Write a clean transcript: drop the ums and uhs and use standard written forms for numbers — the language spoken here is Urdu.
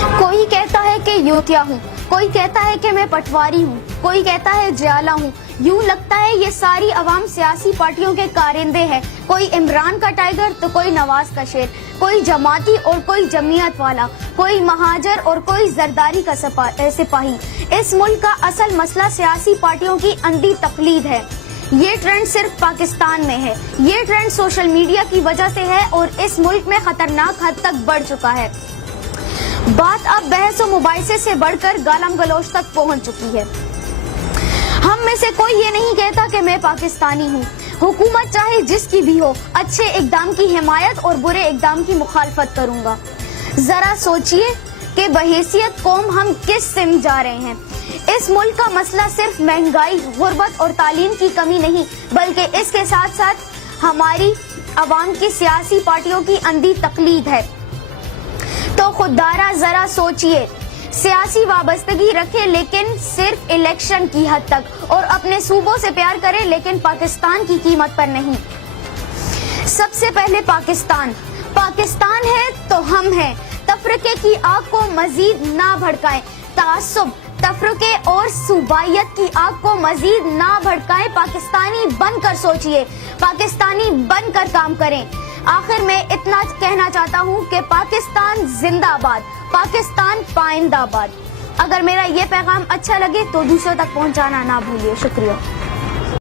کوئی کہتا ہے کہ یوتیا ہوں، کوئی کہتا ہے کہ میں پٹواری ہوں، کوئی کہتا ہے جیالہ ہوں۔ یوں لگتا ہے یہ ساری عوام سیاسی پارٹیوں کے کارندے ہیں، کوئی عمران کا ٹائیگر تو کوئی نواز کا شیر، کوئی جماعتی اور کوئی جمعیت والا، کوئی مہاجر اور کوئی زرداری کا سپاہی۔ اس ملک کا اصل مسئلہ سیاسی پارٹیوں کی اندھی تقلید ہے۔ یہ ٹرینڈ صرف پاکستان میں ہے، یہ ٹرینڈ سوشل میڈیا کی وجہ سے ہے اور اس ملک میں خطرناک حد تک بڑھ چکا ہے۔ بات اب بحث و مباحثے سے بڑھ کر گالم گلوچ تک پہنچ چکی ہے۔ ہم میں سے کوئی یہ نہیں کہتا کہ میں پاکستانی ہوں۔ حکومت چاہے جس کی بھی ہو، اچھے اقدام کی حمایت اور برے اقدام کی مخالفت کروں گا۔ ذرا سوچئے کہ بحیثیت قوم ہم کس سمت جا رہے ہیں۔ اس ملک کا مسئلہ صرف مہنگائی، غربت اور تعلیم کی کمی نہیں، بلکہ اس کے ساتھ ساتھ ہماری عوام کی سیاسی پارٹیوں کی اندھی تقلید ہے۔ تو خوددارا ذرا سوچئے، سیاسی وابستگی رکھے لیکن صرف الیکشن کی حد تک، اور اپنے صوبوں سے پیار کرے لیکن پاکستان کی قیمت پر نہیں۔ سب سے پہلے پاکستان ہے تو ہم ہیں۔ تفرقے کی آگ کو مزید نہ بھڑکائیں، تعصب، تفرقے اور صوبائیت کی آگ کو مزید نہ بھڑکائیں۔ پاکستانی بن کر سوچئے، پاکستانی بن کر کام کریں۔ آخر میں اتنا کہنا چاہتا ہوں کہ پاکستان زندہ آباد، پاکستان پائندہ آباد۔ اگر میرا یہ پیغام اچھا لگے تو دوسروں تک پہنچانا نہ بھولیے۔ شکریہ۔